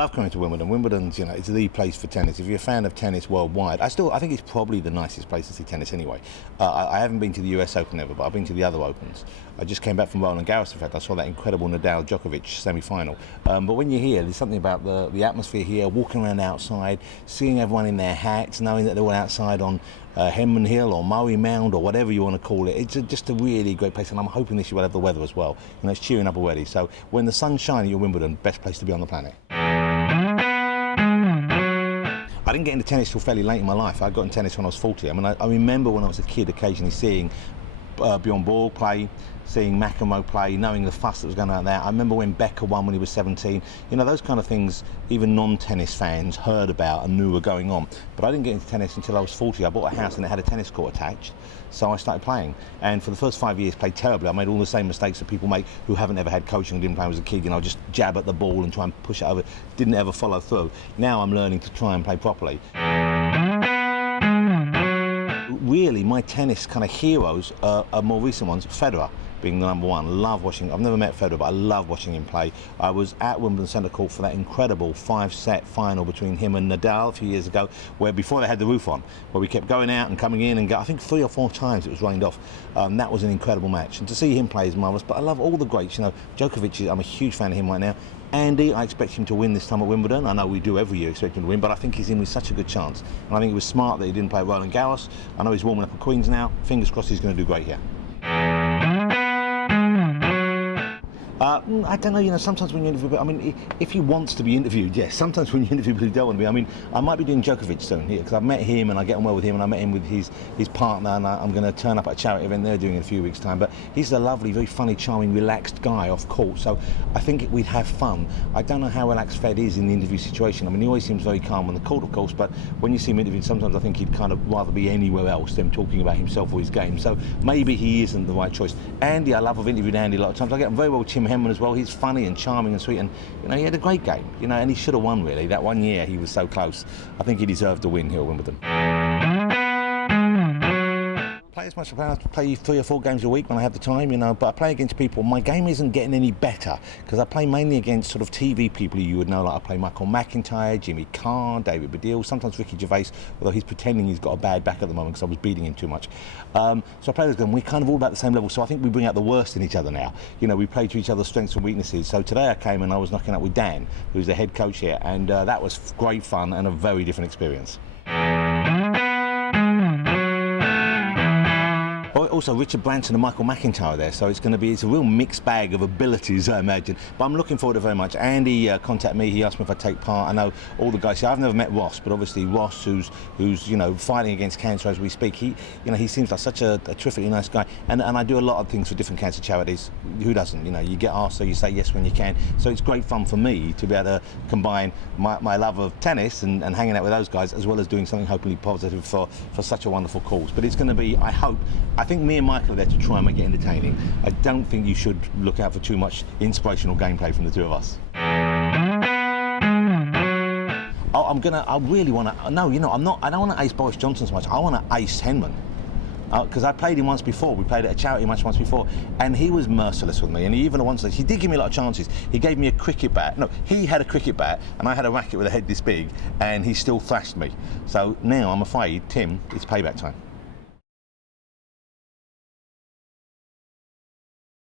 love coming to Wimbledon. Wimbledon's, it's the place for tennis. If you're a fan of tennis worldwide, I think it's probably the nicest place to see tennis anyway. I haven't been to the US Open ever, but I've been to the other Opens. I just came back from Roland Garros, in fact. I saw that incredible Nadal-Djokovic semi-final. But when you're here, there's something about the atmosphere here, walking around outside, seeing everyone in their hats, knowing that they're all outside on Henman Hill or Murray Mound or whatever you want to call it. It's just a really great place, and I'm hoping this year we'll have the weather as well. It's cheering up already. So when the sun's shining at Wimbledon, best place to be on the planet. I didn't get into tennis till fairly late in my life. I got into tennis when I was 40. I remember when I was a kid occasionally seeing Bjorn Borg play, seeing McEnroe play, knowing the fuss that was going on out there. I remember when Becker won when he was 17. Those kind of things even non-tennis fans heard about and knew were going on. But I didn't get into tennis until I was 40. I bought a house and it had a tennis court attached, so I started playing. And for the first 5 years, played terribly. I made all the same mistakes that people make who haven't ever had coaching and didn't play as a kid. Just jab at the ball and try and push it over. Didn't ever follow through. Now I'm learning to try and play properly. Really, my tennis kind of heroes are more recent ones. Federer being the number one. Love watching. I've never met Federer, but I love watching him play. I was at Wimbledon Centre Court for that incredible 5-set final between him and Nadal a few years ago, where before they had the roof on, where we kept going out and coming in, and I think 3 or 4 times it was rained off. That was an incredible match, and to see him play is marvellous. But I love all the greats. Djokovic, I'm a huge fan of him right now. Andy, I expect him to win this time at Wimbledon. I know we do every year expect him to win, but I think he's in with such a good chance. And I think it was smart that he didn't play at Roland Garros. I know he's warming up at Queen's now. Fingers crossed he's going to do great here. I don't know, sometimes when you interview, if he wants to be interviewed, yes. Sometimes when you interview people who don't want to be, I might be doing Djokovic soon here, because I've met him and I get on well with him, and I met him with his partner, and I'm going to turn up at a charity event they're doing in a few weeks' time. But he's a lovely, very funny, charming, relaxed guy off court, so I think we'd have fun. I don't know how relaxed Fed is in the interview situation. He always seems very calm on the court, of course, but when you see him interviewed, sometimes I think he'd kind of rather be anywhere else than talking about himself or his game, so maybe he isn't the right choice. Andy, I've interviewed Andy a lot of times. I get on very well with Tim Henman as well. He's funny and charming and sweet, and he had a great game, and he should have won really. That one year he was so close. I think he deserved to win here at Wimbledon. Play as much as I play 3 or 4 games a week when I have the time, but I play against people. My game isn't getting any better because I play mainly against sort of TV people you would know, like I play Michael McIntyre, Jimmy Carr, David Baddiel, sometimes Ricky Gervais, although he's pretending he's got a bad back at the moment because I was beating him too much. So I play with them. We're kind of all about the same level, so I think we bring out the worst in each other now. We play to each other's strengths and weaknesses. So today I came and I was knocking up with Dan, who's the head coach here, and that was great fun and a very different experience. Also, Richard Branson and Michael McIntyre there, so it's a real mixed bag of abilities, I imagine. But I'm looking forward to it very much. Andy contacted me. He asked me if I'd take part. I know all the guys here. I've never met Ross, but obviously Ross, who's fighting against cancer as we speak. He seems like such a terrifically nice guy. And I do a lot of things for different cancer charities. Who doesn't? You get asked, so you say yes when you can. So it's great fun for me to be able to combine my love of tennis and hanging out with those guys, as well as doing something hopefully positive for such a wonderful cause. But it's going to be, I think me and Michael are there to try and make it entertaining. I don't think you should look out for too much inspirational gameplay from the two of us. I really want to, no, I don't want to ace Boris Johnson so much. I want to ace Henman. Because I played him once before. We played at a charity match once before, and he was merciless with me. And he even once he did give me a lot of chances. He gave me a cricket bat. No, he had a cricket bat, and I had a racket with a head this big, and he still thrashed me. So now I'm afraid, Tim, it's payback time.